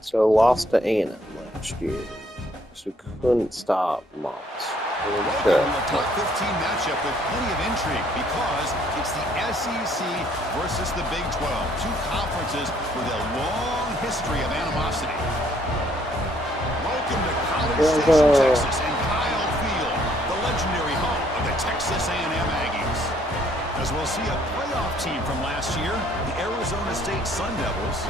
So lost to A&M last year. So couldn't stop Moss. Welcome to a top 15 matchup with plenty of intrigue because it's the SEC versus the Big 12. Two conferences with a long history of animosity. Welcome to College Station, Texas, and Kyle Field, the legendary home of the Texas A&M Aggies. As we'll see a playoff team from last year, the Arizona State Sun Devils,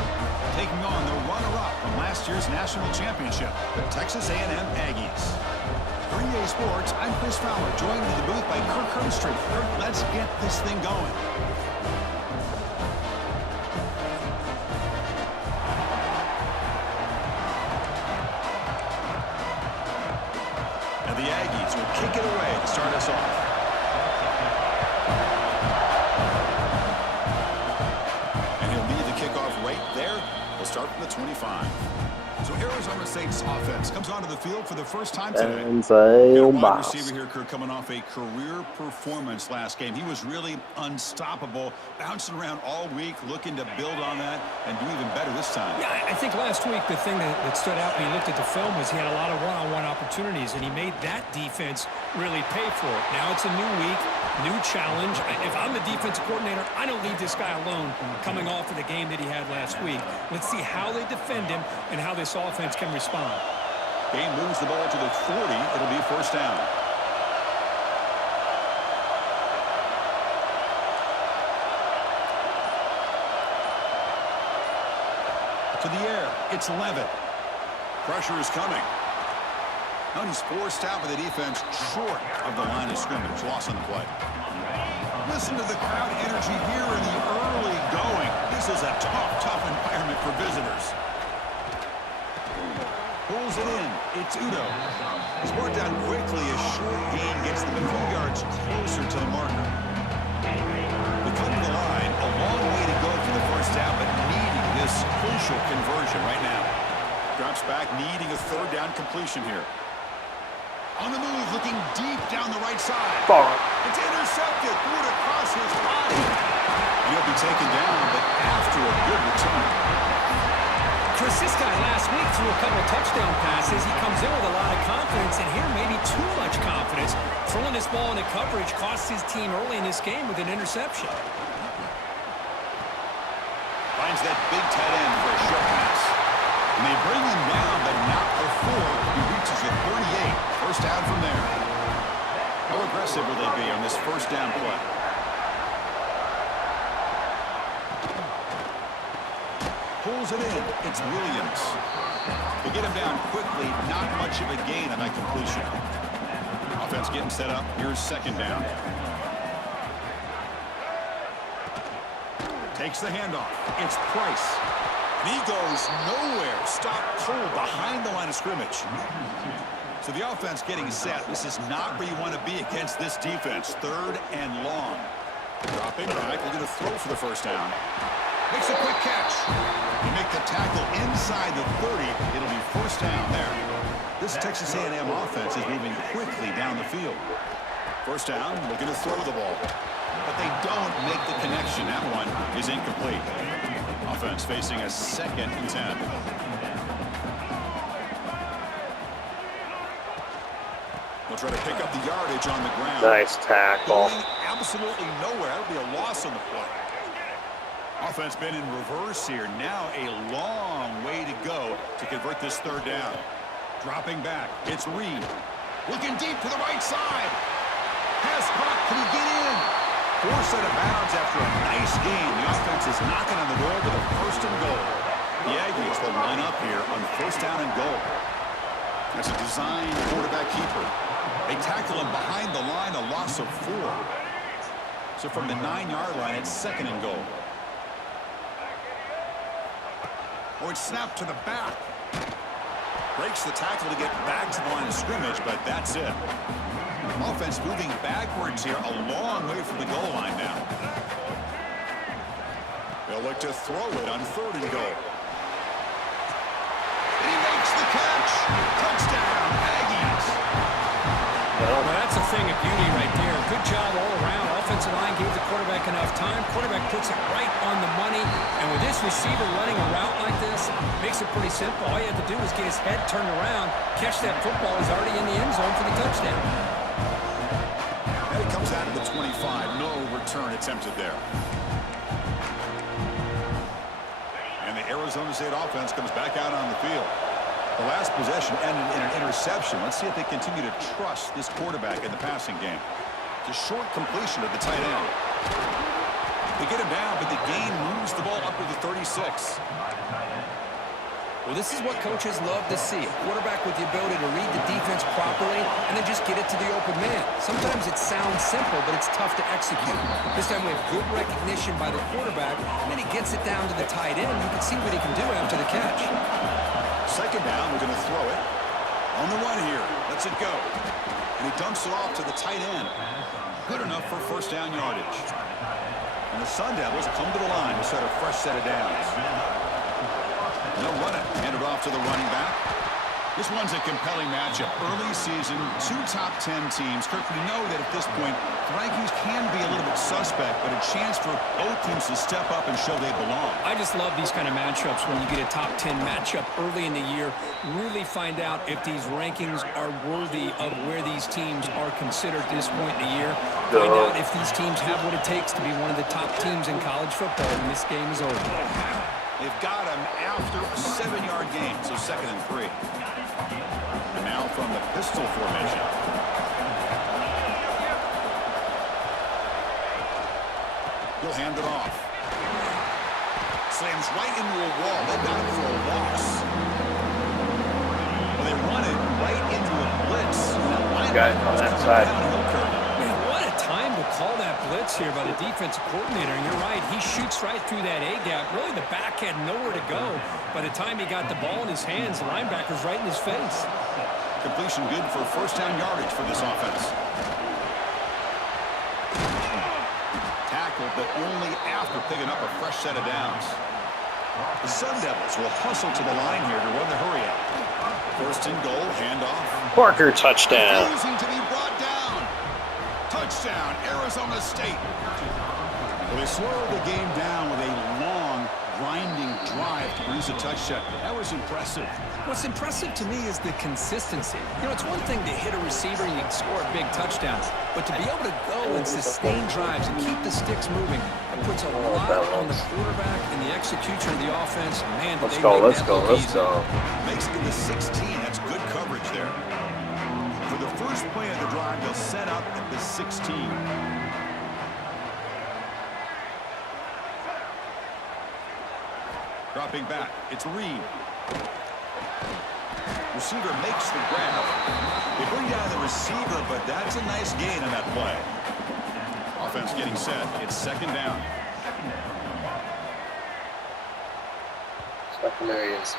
taking on the runner-up from last year's national championship, the Texas A&M Aggies. For EA Sports, I'm Chris Fowler, joined in the booth by Kirk Herbstreit. Kirk, let's get this thing going. And the Aggies will kick it away to start us off. And he'll lead the kickoff right there. We'll start from the 25. So Arizona State's offense comes onto the field for the first time today. Wide receiver here, Kirk, coming off a career performance last game. He was really unstoppable, bouncing around all week, looking to build on that and do even better this time. Yeah, I think last week the thing that stood out when you looked at the film was he had a lot of one-on-one opportunities, and he made that defense really pay for it. Now it's a new week, new challenge. If I'm the defensive coordinator, I don't leave this guy alone coming off of the game that he had last week. Let's see how they defend him and how this offense can respond. Game moves the ball to the 40. It'll be first down. To the air. It's Levitt. Pressure is coming. Now he's forced out by the defense short of the line of scrimmage. Loss on the play. Listen to the crowd energy here in the early going. This is a tough environment for visitors. Pulls it in. It's Udo. He's brought down quickly. A short gain gets them a few yards closer to the marker. We come to the line. A long way to go for the first down, but needing this crucial conversion right now. Drops back, needing a third down completion here. On the move, looking deep down the right side. It's intercepted. Threw it across his body. He'll be taken down, but after a good return. Chris, this guy last week threw a couple touchdown passes. He comes in with a lot of confidence, and here maybe too much confidence. Throwing this ball into coverage cost his team early in this game with an interception. Finds that big tight end for a short pass. And they bring him down, but not before he reaches the 38. First down from there. How aggressive will they be on this first down play? Pulls it in. It's Williams. They get him down quickly. Not much of a gain on that completion. Offense getting set up. Here's second down. Takes the handoff. It's Price. And he goes nowhere. Stop cold behind the line of scrimmage. So the offense getting set. This is not where you want to be against this defense. Third and long. Dropping back. Looking to throw for the first down. Makes a quick catch. They make the tackle inside the 30. It'll be first down there. This Texas A&M offense is moving quickly down the field. First down, looking to throw the ball. But they don't make the connection. That one is incomplete. Offense facing a 2nd and 10. They'll try to pick up the yardage on the ground. Nice tackle. Going absolutely nowhere. That'll be a loss on the play. Offense been in reverse here. Now a long way to go to convert this third down. Dropping back. It's Reed. Looking deep to the right side. Pass caught. Can he get in? Forced out of bounds after a nice game. The offense is knocking on the door with a first and goal. The Aggies will line up here on first down and goal. That's a designed quarterback keeper. They tackle him behind the line, a loss of 4. So from the 9-yard line, it's second and goal. Oh, it's snapped to the back. Breaks the tackle to get back to the line of scrimmage, but that's it. Offense moving backwards here, a long way from the goal line now. They'll look to throw it on third and goal. And he makes the catch. Touchdown, Aggies. Well, that's a thing of beauty right there. Good job all around. Offensive line gave the quarterback enough time. Quarterback puts it right on the money. And with this receiver running a route like this, makes it pretty simple. All you have to do is get his head turned around, catch that football. He's already in the end zone for the touchdown. And it comes out of the 25. No return attempted there. And the Arizona State offense comes back out on the field. The last possession ended in an interception. Let's see if they continue to trust this quarterback in the passing game. It's a short completion of the tight end. They get him down, but the gain moves the ball up to the 36. Well, this is what coaches love to see. A quarterback with the ability to read the defense properly and then just get it to the open man. Sometimes it sounds simple, but it's tough to execute. This time we have good recognition by the quarterback, and then he gets it down to the tight end. You can see what he can do after the catch. Second down, we're going to throw it. On the run here. Lets it go. And he dumps it off to the tight end. Good enough for first down yardage. And the Sun Devils come to the line to set a fresh set of downs. They'll run it. Hand it off to the running back. This one's a compelling matchup. Early season, two top 10 teams. Kirk, we know that at this point, the rankings can be a little bit suspect, but a chance for both teams to step up and show they belong. I just love these kind of matchups when you get a top 10 matchup early in the year. Really find out if these rankings are worthy of where these teams are considered at this point in the year. Find out if these teams have what it takes to be one of the top teams in college football when this game is over. They've got him after a 7-yard gain, so 2nd and 3. And now from the pistol formation. He'll hand it off. Slams right into a wall. They've got him for a loss. Well, they run it right into a blitz. Guy on that side. Man, what a time to call that blitz here by the defensive coordinator. And you're right, he shoots right through that A-gap. Really, the back had nowhere to go. By the time he got the ball in his hands, the linebacker's right in his face. Completion good for first down yardage for this offense. Tackled, but only after picking up a fresh set of downs. The Sun Devils will hustle to the line here to run the hurry out. First and goal, handoff. Parker touchdown. Refusing to be brought down. Touchdown, Arizona State. Well, they slowed the game down with a long, grinding drive to produce a touchdown. That was impressive. What's impressive to me is the consistency. You know, it's one thing to hit a receiver and you can score a big touchdown, but to be able to go and sustain drives and keep the sticks moving, it puts a lot on the quarterback and the execution of the offense. Man, Let's go. Makes it to the 16. That's good coverage there. For the first play of the drive, they'll set up at the 16. Dropping back, it's Reed. Receiver makes the grab. They bring down the receiver, but that's a nice gain on that play. Offense getting set. It's 2nd down. Secondary is.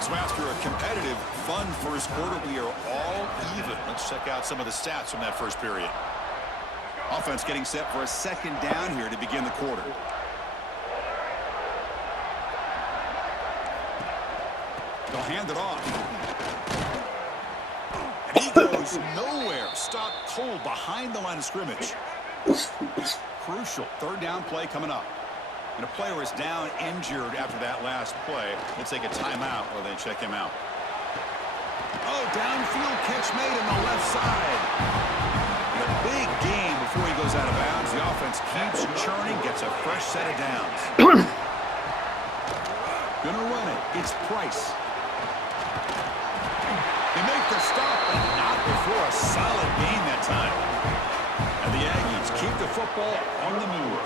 So after a competitive, fun first quarter, we are all even. Let's check out some of the stats from that first period. Offense getting set for a 2nd down here to begin the quarter. They'll hand it off. And he goes nowhere. Stopped cold behind the line of scrimmage. Crucial 3rd down play coming up. And a player is down injured after that last play. Let's take a timeout while they check him out. Oh, downfield catch made on the left side. And a big gain before he goes out of bounds. The offense keeps churning, gets a fresh set of downs. Gonna run it. It's Price. They make the stop, but not before a solid gain that time. And the Aggies keep the football on the move.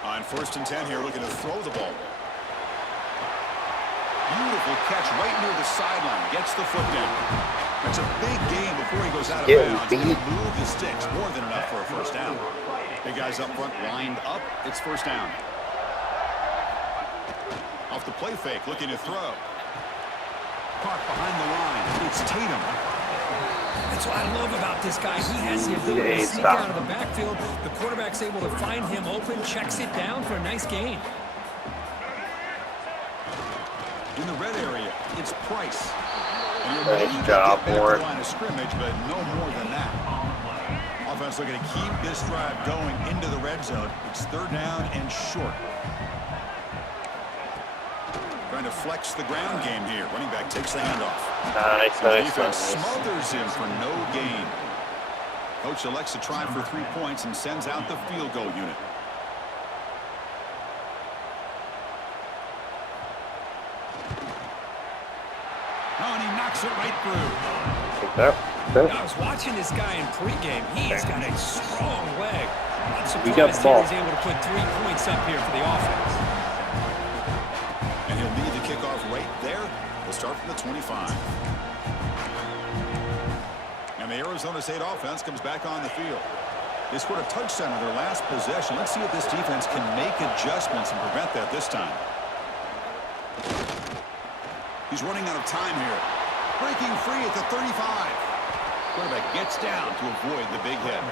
On 1st and 10 here, looking to throw the ball. Beautiful catch right near the sideline. Gets the foot down. That's a big gain before he goes out of bounds. He move the sticks. More than enough for a first down. Big guys up front lined up. It's 1st down. Off the play fake, looking to throw. Park behind the line. It's Tatum. That's what I love about this guy. He has the ability to sneak out of the backfield. The quarterback's able to find him open, checks it down for a nice gain. In the red area, it's Price. Nice job, Warren. Line of scrimmage, but no more than that. Offense looking to keep this drive going into the red zone. It's 3rd down and short. Trying to flex the ground game here. Running back takes the handoff. Defense smothers him for no gain. Coach elects to try for 3 points and sends out the field goal unit. Oh, and he knocks it right through. I was watching this guy in pregame. He's got a strong leg. Not surprised We got the ball. he was able to put 3 points up here for the offense. And he'll lead the kickoff right there. We'll start from the 25. And the Arizona State offense comes back on the field. They scored a touchdown on their last possession. Let's see if this defense can make adjustments and prevent that this time. He's running out of time here. Breaking free at the 35. Quarterback gets down to avoid the big hit.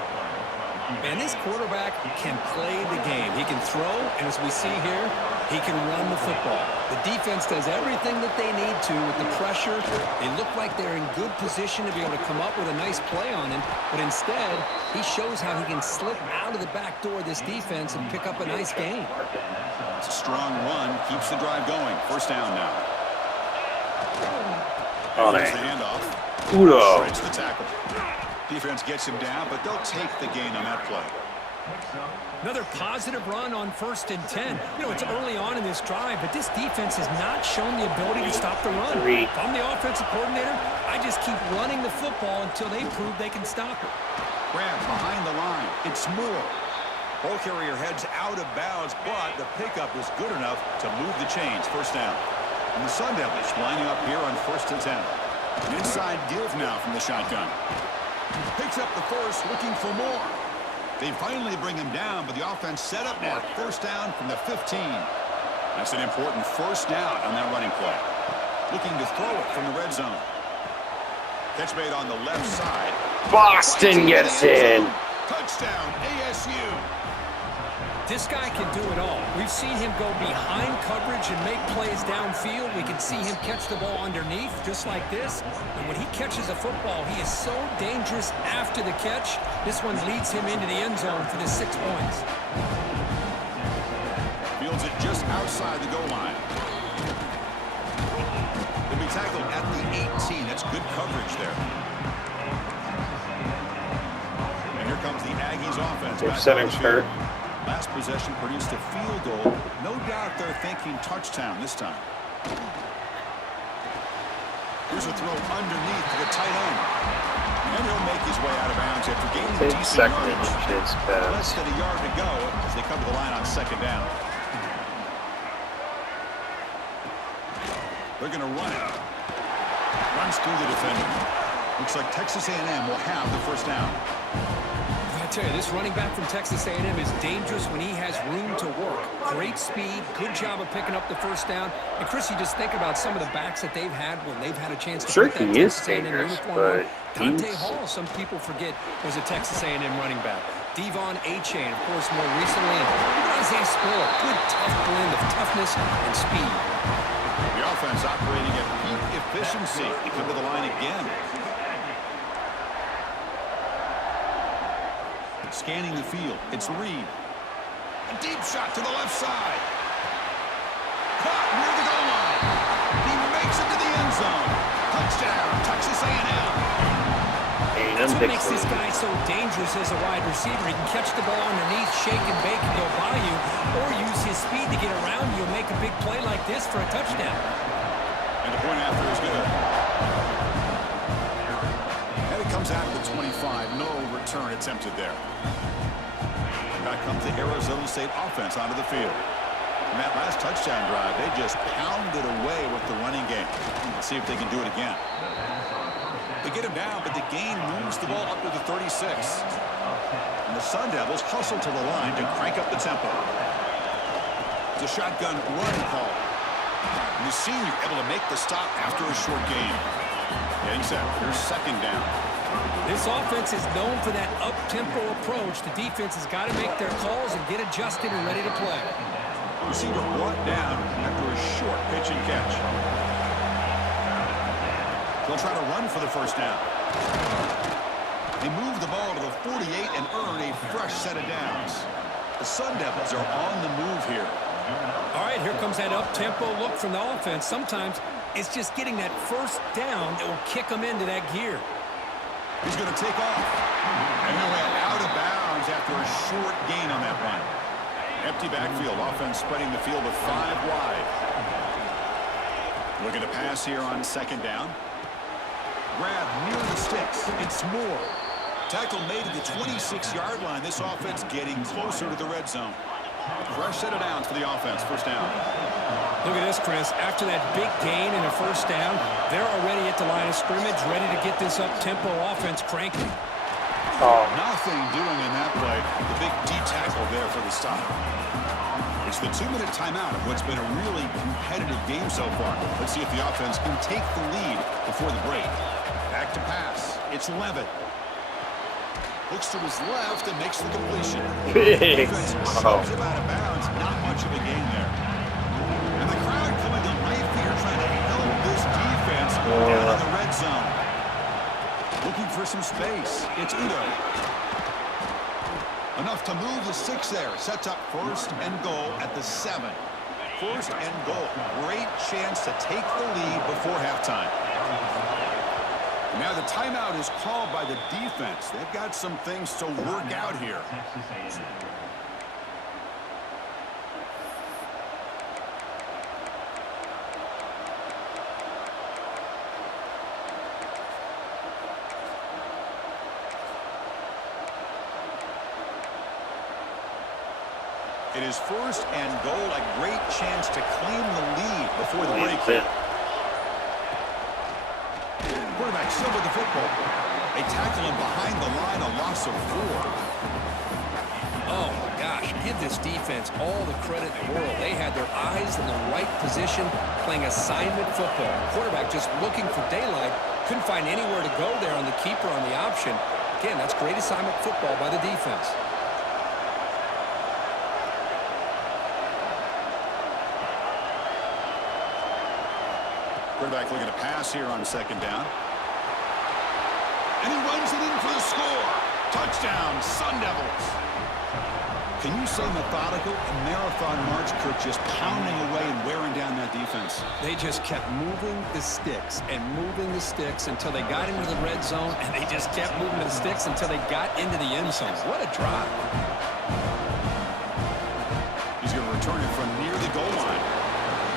Man, this quarterback can play the game. He can throw, and as we see here, he can run the football. The defense does everything that they need to with the pressure. They look like they're in good position to be able to come up with a nice play on him, but instead, he shows how he can slip out of the back door of this defense and pick up a nice gain. It's a strong run. Keeps the drive going. 1st down now. Oh, There's the handoff. Udo. Strikes the tackle. Defense gets him down, but they'll take the gain on that play. Another positive run on 1st and 10. You know, it's early on in this drive, but this defense has not shown the ability to stop the run. If I'm the offensive coordinator, I just keep running the football until they prove they can stop it. Grab behind the line. It's Moore. Ball carrier heads out of bounds, but the pickup is good enough to move the chains. 1st down. And the Sun Devils lining up here on 1st and 10. An inside give now from the shotgun. Picks up the 1st, looking for more. They finally bring him down, but the offense set up now. 1st down from the 15. That's an important 1st down on that running play. Looking to throw it from the red zone. Catch made on the left side. Boston gets in. Touchdown, ASU. This guy can do it all. We've seen him go behind coverage and make plays downfield. We can see him catch the ball underneath, just like this. And when he catches a football, he is so dangerous after the catch. This one leads him into the end zone for the 6 points. Fields it just outside the goal line. He'll be tackled at the 18. That's good coverage there. And here comes the Aggies offense. Their center's hurt. Last possession produced a field goal. No doubt they're thinking touchdown this time. Here's a throw underneath to the tight end. And he'll make his way out of bounds after gaining decent yardage. Less than a yard to go as they come to the line on 2nd down. They're going to run it. Runs through the defender. Looks like Texas A&M will have the 1st down. I tell you, this running back from Texas A&M is dangerous when he has room to work. Great speed, good job of picking up the 1st down. And Chris, you just think about some of the backs that they've had when they've had a chance to put that Texas A&M uniform on. Dante Hall, some people forget, was a Texas A&M running back. Devon Achane, of course, more recently. And Isaiah Spiller, good tough blend of toughness and speed. The offense operating at peak efficiency. They come to the line again. Scanning the field. It's Reed. A deep shot to the left side. Caught near the goal line. He makes it to the end zone. Touchdown, Texas A&M. That's what makes this guy so dangerous as a wide receiver. He can catch the ball underneath, shake and bake and go by you, or use his speed to get around you and make a big play like this for a touchdown. And the point after is good. And it comes out of the 25. No return attempted there. Back comes the Arizona State offense onto the field. In that last touchdown drive, they just pounded away with the running game. Let's see if they can do it again. They get him down, but the gain moves the ball up to the 36. And the Sun Devils hustle to the line to crank up the tempo. It's a shotgun run call. And the senior able to make the stop after a short gain. Getting set. Here's 2nd down. This offense is known for that up-tempo approach. The defense has got to make their calls and get adjusted and ready to play. Receiver brought down after a short pitch and catch. They'll try to run for the first down. They move the ball to the 48 and earn a fresh set of downs. The Sun Devils are on the move here. All right, here comes that up-tempo look from the offense. Sometimes it's just getting that first down that will kick them into that gear. He's going to take off. And he went out of bounds after a short gain on that run. Empty backfield. Offense spreading the field with 5 wide. Looking to pass here on second down. Grab near the sticks. It's Moore. Tackle made at the 26-yard line. This offense getting closer to the red zone. Fresh set of downs for the offense. First down. Look at this, Chris. After that big gain and a first down, they're already at the line of scrimmage, ready to get this up-tempo offense cranking. Nothing doing in that play. The big D tackle there for the stop. It's the 2-minute timeout of what's been a really competitive game so far. Let's see if the offense can take the lead before the break. Back to pass. It's Levitt. Looks to his left and makes the completion. Defense shoves him out of bounds. Not much of a gain there. And the crowd coming to life here trying to help this defense down in the red zone. Looking for some space. It's Udo. Enough to move the 6 there. Sets up first and goal at the 7. First and goal. Great chance to take the lead before halftime. Now the timeout is called by the defense. They've got some things to work out here. It is first and goal, a great chance to claim the lead before the break here. Quarterback still with the football. They tackle him behind the line, a loss of 4. Oh, my gosh. Give this defense all the credit in the world. They had their eyes in the right position, playing assignment football. Quarterback just looking for daylight. Couldn't find anywhere to go there on the keeper on the option. Again, that's great assignment football by the defense. Quarterback looking to pass here on second down. And he runs it in for the score. Touchdown, Sun Devils. Can you say methodical? A marathon march, Kirk, just pounding away and wearing down that defense. They just kept moving the sticks and moving the sticks until they got into the red zone, and they just kept moving the sticks until they got into the end zone. What a drive. He's going to return it from near the goal line.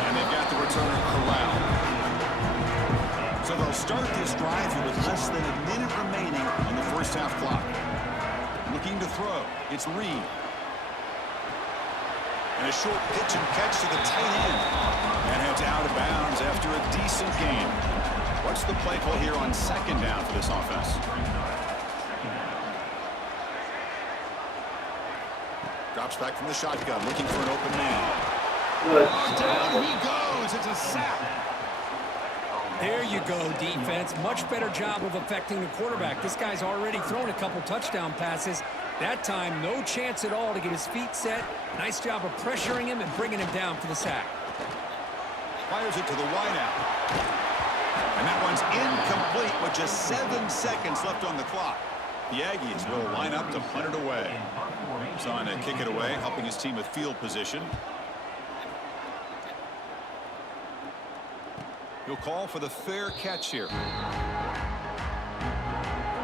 And they've got the returner corralled. So they'll start this drive here with less than a minute remaining on the first half clock. Looking to throw. It's Reed. And a short pitch and catch to the tight end. And heads out of bounds after a decent gain. What's the play call here on second down for this offense? Drops back from the shotgun, looking for an open man. Down he goes. It's a sack. There you go, defense. Much better job of affecting the quarterback. This guy's already thrown a couple touchdown passes. That time, no chance at all to get his feet set. Nice job of pressuring him and bringing him down for the sack. Fires it to the wideout. And that one's incomplete with just 7 seconds left on the clock. The Aggies will line up to punt it away. He's on to kick it away, helping his team with field position. He'll call for the fair catch here.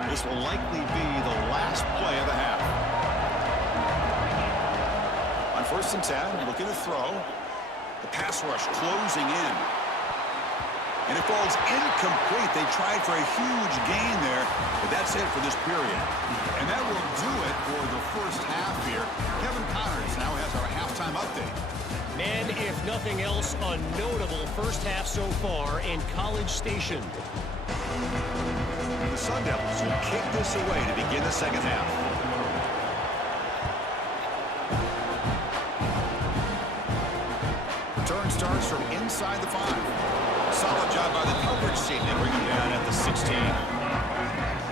This will likely be the last play of the half. On first and 10, looking to throw. The pass rush closing in. And it falls incomplete. They tried for a huge gain there, but that's it for this period. And that will do it for the first half here. Kevin Connors now has our halftime update. And if nothing else, a notable first half so far in College Station. The Sun Devils will kick this away to begin the second half. Return starts from inside the 5. Solid job by the coverage team to bring him down at the 16.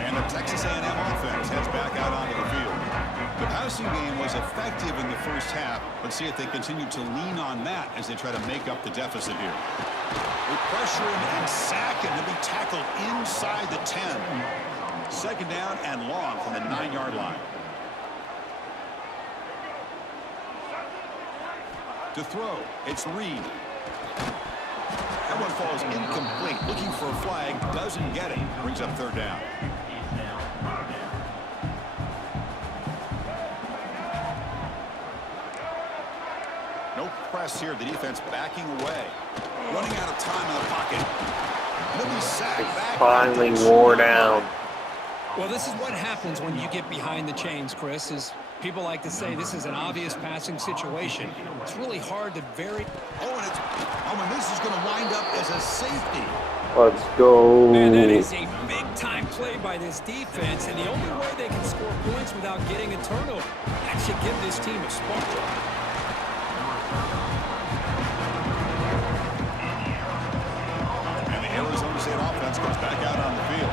And the Texas A&M offense heads back out onto the field. The passing game was effective in the first half. Let's see if they continue to lean on that as they try to make up the deficit here. They pressure him and sack him to be tackled inside the 10. Second down and long from the 9-yard line. To throw, it's Reed. That one falls incomplete. Looking for a flag, doesn't get it. Brings up third down. No press here. The defense backing away. Running out of time in the pocket. He'll be sacked back. Finally wore down. Well, this is what happens when you get behind the chains, Chris. Is people like to say this is an obvious passing situation. It's really hard to vary. And this is going to wind up as a safety. Let's go. Man, that is a big-time play by this defense, and the only way they can score points without getting a turnover. That should give this team a spark. And the Arizona State offense comes back out on the field.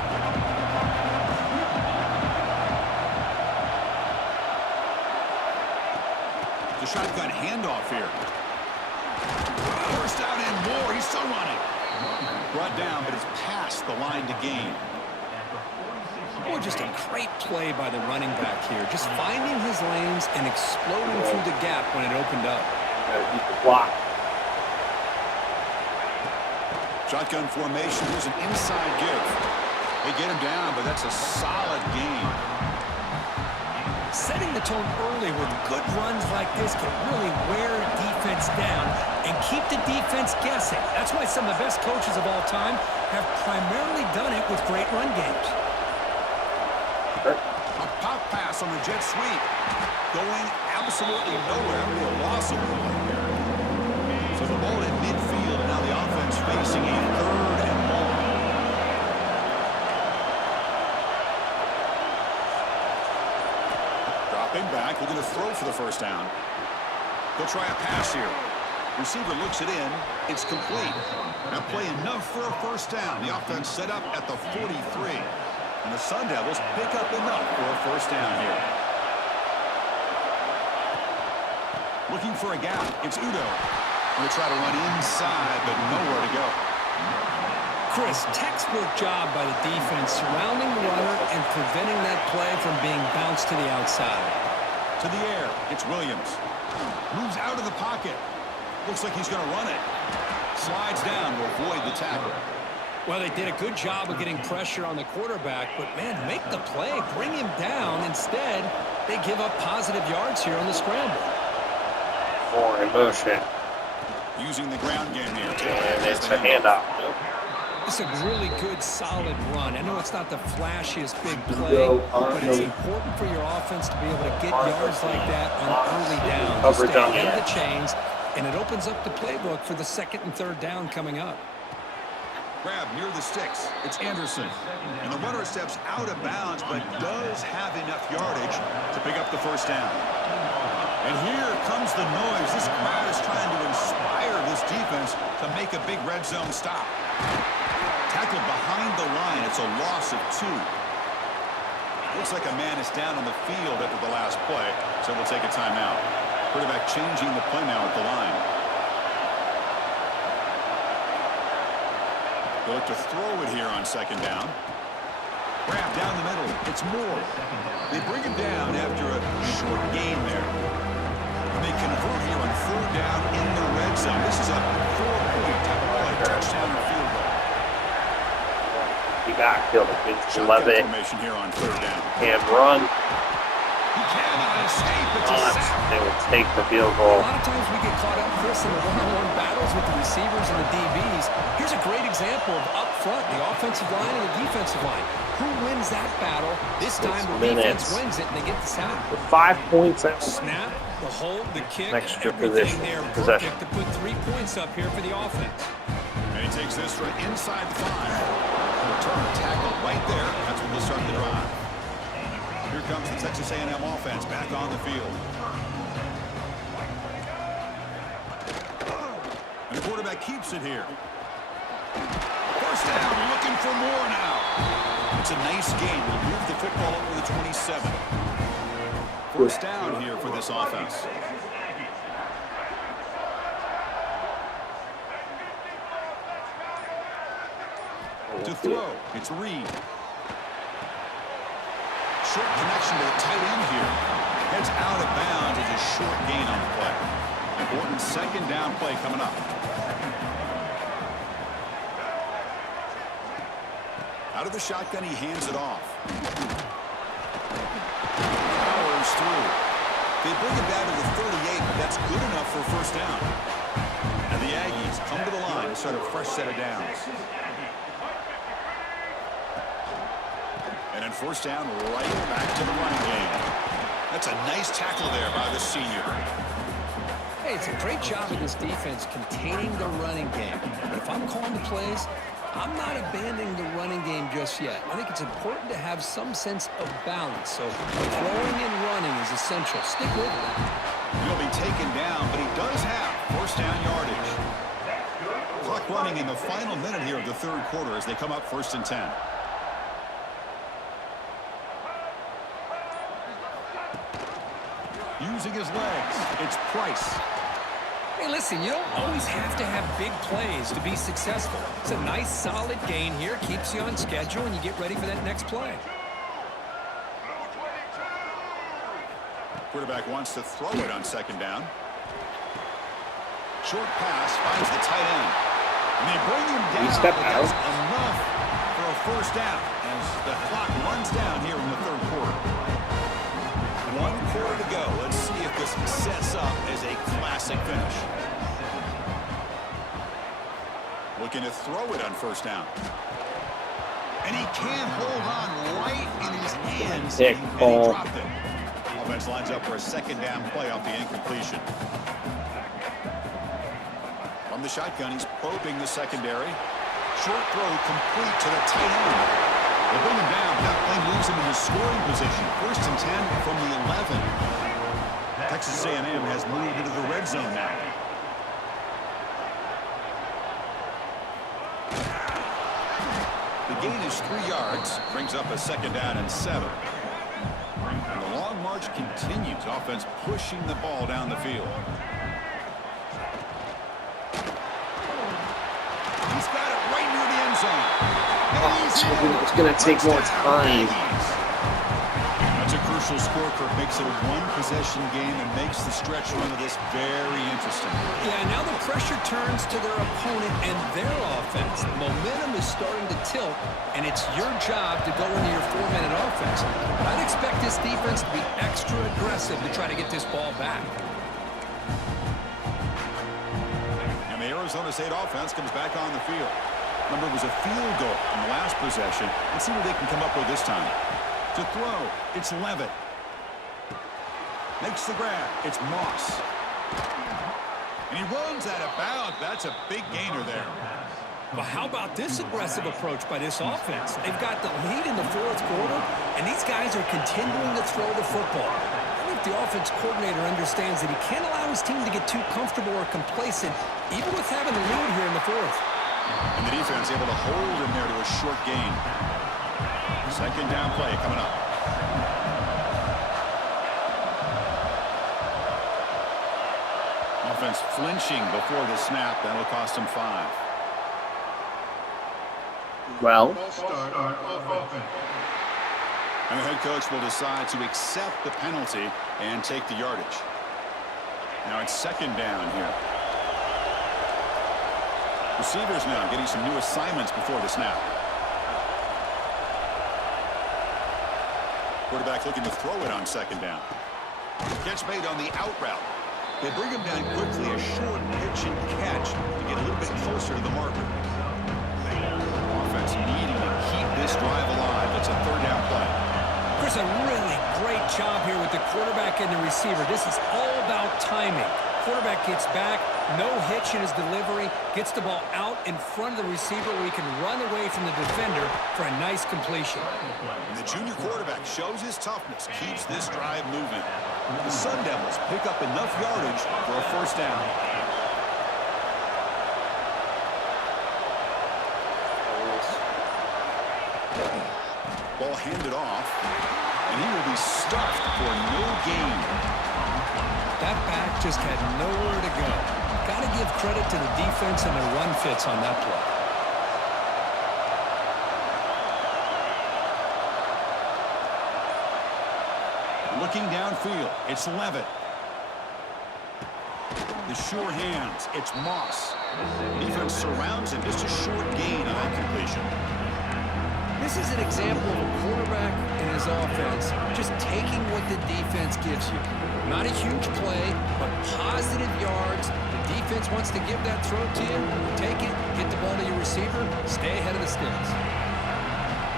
The shotgun handoff here. First down and more. He's still running. Brought down, but it's past the line to gain. Oh, just a great play by the running back here. Just finding his lanes and exploding through the gap when it opened up. Beat the block. Shotgun formation. Here's an inside give. They get him down, but that's a solid gain. Setting the tone early with good runs like this can really wear defense down and keep the defense guessing. That's why some of the best coaches of all time have primarily done it with great run games. A pop pass on the jet sweep. Going absolutely nowhere with a loss of one. So the ball in midfield, and now the offense facing a third and long. Dropping back, looking to throw for the first down. They'll try a pass here. Receiver looks it in. It's complete. Now play enough for a first down. The offense set up at the 43. And the Sun Devils pick up enough for a first down here. Looking for a gap. It's Udo. Going to try to run inside, but nowhere to go. Chris, textbook job by the defense surrounding the runner and preventing that play from being bounced to the outside. To the air. It's Williams. Moves out of the pocket. Looks like he's going to run it. Slides down to avoid the tackle. Well, they did a good job of getting pressure on the quarterback, but, man, make the play, bring him down. Instead, they give up positive yards here on the scramble. More emotion. Using the ground game here. And it's a handoff. It's a really good, solid run. I know it's not the flashiest big play, but it's important for your offense to be able to get yards like that on early down. Stay ahead of the chains, and it opens up the playbook for the second and third down coming up. Grab near the sticks. It's Anderson. And the runner steps out of bounds, but does have enough yardage to pick up the first down. And here comes the noise. This crowd is trying to inspire this defense to make a big red zone stop. Tackled behind the line. It's a loss of 2. Looks like a man is down on the field after the last play, so we'll take a timeout. Quarterback changing the play now at the line. They look to throw it here on second down. Grab down the middle. It's Moore. They bring him down after a short gain there. And they convert here on third down in the red zone. This is a 4-point type of play. Touchdown or field goal. He got killed against 11. Formation here on third down. Can't run. He cannot escape. It's a sack. They will take the field goal. A lot of times we get caught up, Chris, in the one-on-one battles with the receivers and the DBs. Here's a great example of up front, the offensive line and the defensive line. Who wins that battle? This time the defense wins it, and they get the sack. With 5 points out. Snap, the hold, the kick, Extra everything possession. there perfect to put 3 points up here for the offense. And he takes this right inside the 5. Return tackle right there. That's when they'll start the drive. Here comes the Texas A&M offense back on the field. And the quarterback keeps it here. First down, looking for more now. It's a nice game. We'll move the football up to the 27. First down here for this offense. To throw, it's Reed. Short connection to the tight end here. Heads out of bounds as a short gain on the play. Important second down play coming up. Out of the shotgun, he hands it off. Powers through. They bring it down to the 38, but that's good enough for a first down. And the Aggies come to the line to start a fresh set of downs. And then first down, right back to the running game. That's a nice tackle there by the senior. Hey, it's a great job of this defense containing the running game. But if I'm calling the plays, I'm not abandoning the running game just yet. I think it's important to have some sense of balance. So throwing and running is essential. Stick with it. He'll be taken down, but he does have first down yardage. Clock running in the final minute here of the third quarter as they come up 1st and 10. Using his legs, it's Price. Hey, listen, you don't always have to have big plays to be successful. It's a nice, solid gain here. Keeps you on schedule, and you get ready for that next play. Quarterback wants to throw it on second down. Short pass finds the tight end. And they bring him down. Step out. That's enough for a first down as the clock runs down here in the third quarter. 1 quarter to go. Let's see if this sets up as a classic finish. Looking to throw it on first down. And he can't hold on right in his hands. And he dropped it. Offense lines up for a second down play off the incompletion. From the shotgun, he's probing the secondary. Short throw complete to the tight end. They bring him down. That play moves him into scoring position. 1st and 10 from the 11. Texas A&M has moved into the red zone now. The gain is 3 yards. Brings up a second down and 7. And the long march continues. Offense pushing the ball down the field. He's got it right near the end zone. It's going to take more time. That's a crucial score. Makes it a one-possession game and makes the stretch run of this very interesting. Yeah, now the pressure turns to their opponent and their offense. The momentum is starting to tilt, and it's your job to go into your 4-minute offense. I'd expect this defense to be extra aggressive to try to get this ball back. And the Arizona State offense comes back on the field. Remember, it was a field goal in the last possession. Let's see what they can come up with this time. To throw, it's Levitt. Makes the grab. It's Moss. And he runs out of bounds. That's a big gainer there. But how about this aggressive approach by this offense? They've got the lead in the 4th quarter, and these guys are continuing to throw the football. I think the offense coordinator understands that he can't allow his team to get too comfortable or complacent, even with having the lead here in the 4th. And the defense able to hold him there to a short gain. Second down play coming up. Offense flinching before the snap. That'll cost him 5. Well, and the head coach will decide to accept the penalty and take the yardage. Now it's second down here. Receivers now getting some new assignments before the snap. Quarterback looking to throw it on second down. Catch made on the out route. They bring him down quickly, a short pitch and catch to get a little bit closer to the marker. Offense needing to keep this drive alive. It's a 3rd down play. Chris, a really great job here with the quarterback and the receiver. This is all about timing. Quarterback gets back, no hitch in his delivery, gets the ball out in front of the receiver where he can run away from the defender for a nice completion. And the junior quarterback shows his toughness, keeps this drive moving. The Sun Devils pick up enough yardage for a first down. Ball handed off, and he will be stuffed for no gain. That back just had nowhere to go. Got to give credit to the defense and the run fits on that play. Looking downfield, it's Levitt. The sure hands, it's Moss. Defense surrounds him, just a short gain on that completion. This is an example of a quarterback and his offense just taking what the defense gives you. Not a huge play, but positive yards. The defense wants to give that throw to you. Take it, get the ball to your receiver, stay ahead of the sticks.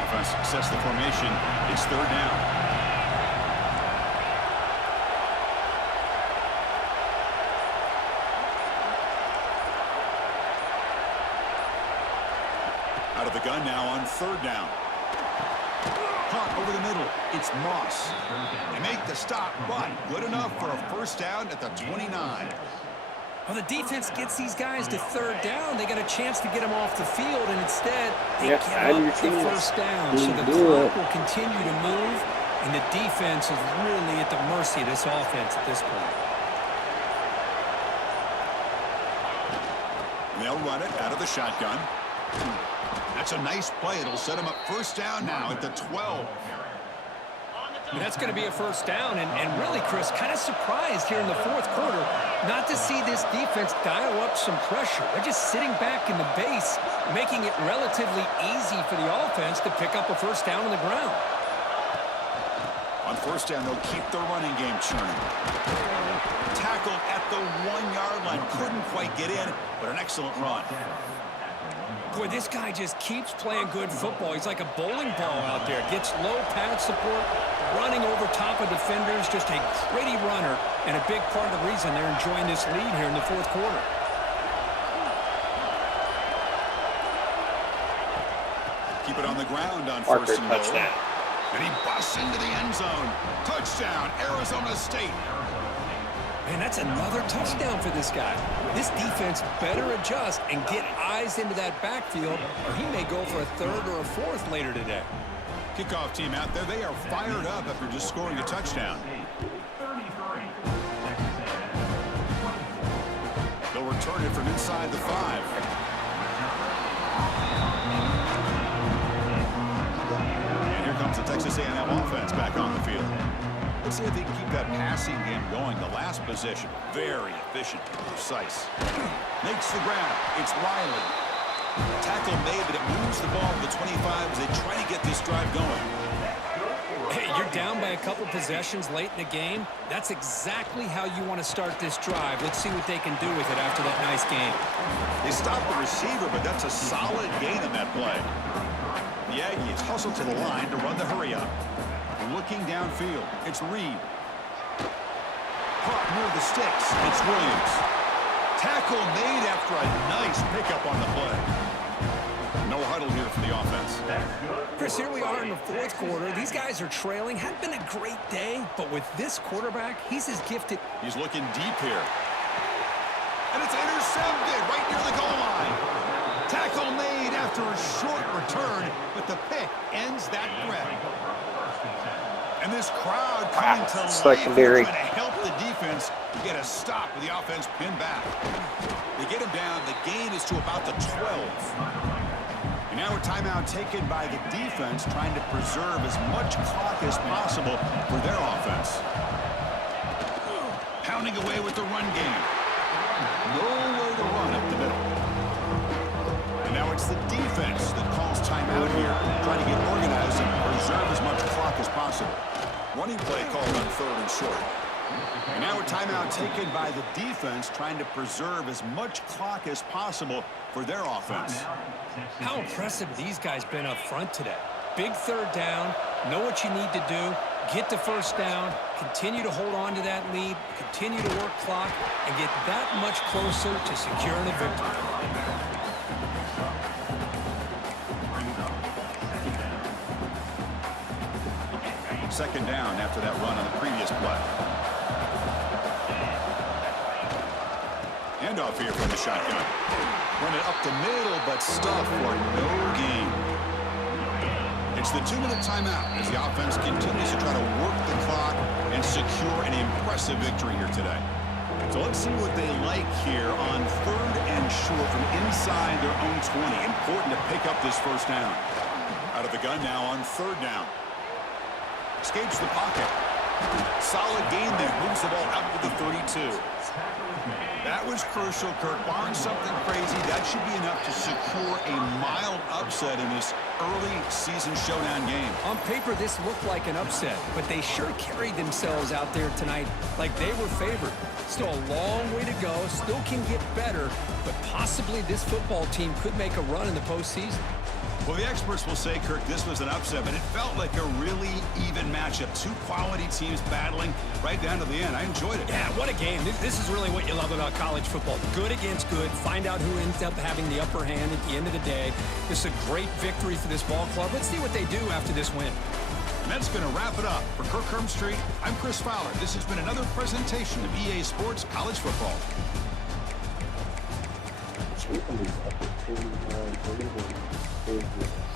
Offense sets the formation. It's third down. Out of the gun now on third down. Caught over the middle. It's Moss. They make the stop, but good enough for a first down at the 29. Well, the defense gets these guys to third down. They got a chance to get them off the field, and instead they give up the first down. So the clock will continue to move, and the defense is really at the mercy of this offense at this point. They'll run it out of the shotgun. That's a nice play. It'll set him up first down now at the 12. That's going to be a first down, and really, Chris, kind of surprised here in the fourth quarter not to see this defense dial up some pressure. They're just sitting back in the base, making it relatively easy for the offense to pick up a first down on the ground. On first down, they'll keep the running game churning. Tackled at the 1-yard line. Couldn't quite get in, but an excellent run. Boy, this guy just keeps playing good football. He's like a bowling ball out there. Gets low pad support, running over top of defenders. Just a gritty runner, and a big part of the reason they're enjoying this lead here in the fourth quarter. Keep it on the ground on first and goal. Touchdown. And he busts into the end zone. Touchdown, Arizona State. Man, that's another touchdown for this guy. This defense better adjust and get eyes into that backfield, or he may go for a third or a fourth later today. Kickoff team out there. They are fired up after just scoring a touchdown. They'll return it from inside the 5. And here comes the Texas A&M offense back on the field. Let's see if they can keep that passing game going. The last possession, very efficient, precise. Makes the grab. It's Riley. Tackle made, but it moves the ball to the 25 as they try to get this drive going. Hey, you're down by a couple possessions late in the game. That's exactly how you want to start this drive. Let's see what they can do with it after that nice game. They stop the receiver, but that's a solid gain on that play. The Aggies hustle to the line to run the hurry up. Looking downfield, it's Reed. Caught near the sticks, it's Williams. Tackle made after a nice pickup on the play. No huddle here for the offense. Chris, here we are in the fourth quarter. These guys are trailing. Hadn't been a great day, but with this quarterback, he's as gifted. He's looking deep here. And it's intercepted right near the goal line. Tackle made after a short return, but the pick ends that threat. And this crowd coming to life, secondary. trying to help the defense get a stop with the offense pinned back. They get him down. The gain is to about the 12. And now a timeout taken by the defense, trying to preserve as much clock as possible for their offense. Pounding away with the run game. Nowhere to run up the middle. And now it's the defense that calls timeout here, trying to get organized and preserve as much clock as possible. Running play called on third and short. And now a timeout taken by the defense, trying to preserve as much clock as possible for their offense. How impressive these guys been up front today. Big third down, know what you need to do, get the first down, continue to hold on to that lead, continue to work clock, and get that much closer to securing a victory. Second down after that run on the previous play. Handoff here from the shotgun. Run it up the middle, but stuff for no gain. It's the 2-minute timeout as the offense continues to try to work the clock and secure an impressive victory here today. So let's see what they like here on third and short from inside their own 20. Important to pick up this first down. Out of the gun now on third down. Escapes the pocket. Solid gain there. Moves the ball out to the 32. That was crucial, Kirk. Barring something crazy, that should be enough to secure a mild upset in this early season showdown game. On paper, this looked like an upset, but they sure carried themselves out there tonight like they were favored. Still a long way to go, still can get better, but possibly this football team could make a run in the postseason. Well, the experts will say, Kirk, this was an upset, but it felt like a really even matchup. Two quality teams battling right down to the end. I enjoyed it. Yeah, what a game. This is really what you love about college football. Good against good. Find out who ends up having the upper hand at the end of the day. This is a great victory for this ball club. Let's see what they do after this win. And that's going to wrap it up. For Kirk Street, I'm Chris Fowler. This has been another presentation of EA Sports College Football. We're going to be up at 49, 41, 44.